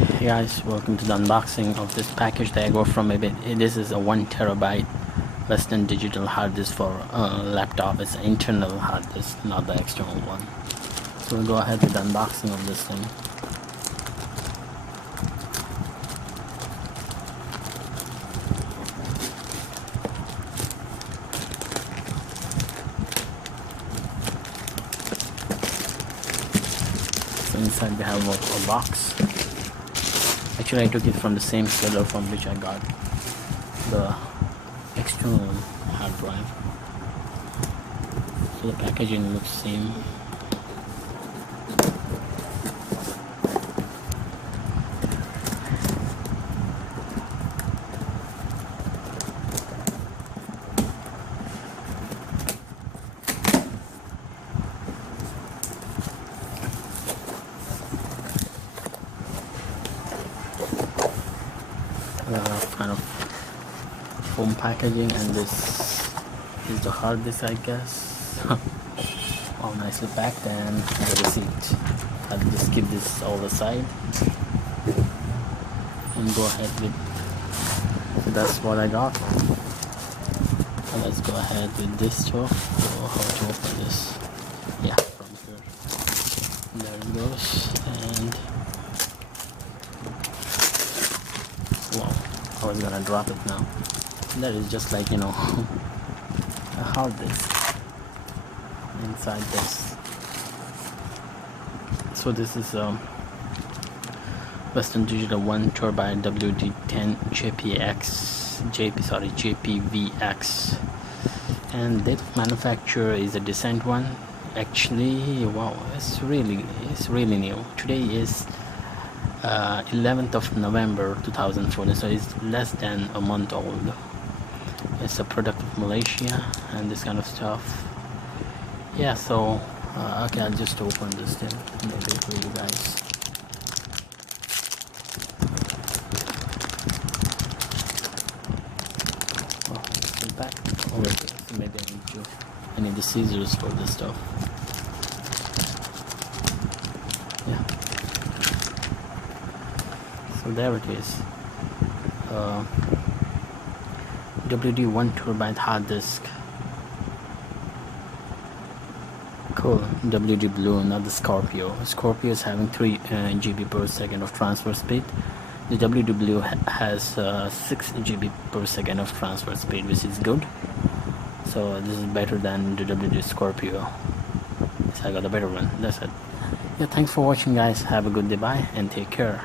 Hey guys, welcome to the unboxing of this package that I got from Ibit. This is a 1 TB Western Digital hard disk for laptop. It's an internal hard disk, not the external one. So we'll go ahead with the unboxing of this thing. So inside we have a box. Actually, I took it from the same seller from which I got the external hard drive. So the packaging looks same. Kind of foam packaging, and this is the hard disk, I guess. All nicely packed, and the receipt. I'll just keep this all aside and go ahead with. So that's what I got. So let's go ahead with this stuff. So how to open this? Yeah, from here. There it goes, and wow, I was gonna drop it now. That is just like, a hard disk inside this. So this is Western Digital 1 TB WD10 JPVX, and that manufacturer is a decent one. Actually, wow, it's really new. Today is 11th of November 2014, so it's less than a month old. It's a product of Malaysia and this kind of stuff. Yeah, so okay, I'll just open this thing maybe for you guys. Oh, it's back over here, so maybe I need the scissors for this stuff. Yeah, so there it is. WD 1 TB hard disk. Cool. WD Blue, not the Scorpio. Scorpio is having 3 GB per second of transfer speed. The WD Blue has 6 GB per second of transfer speed, which is good. So this is better than the WD Scorpio. So I got a better one. That's it. Yeah, thanks for watching, guys. Have a good day, bye, and take care.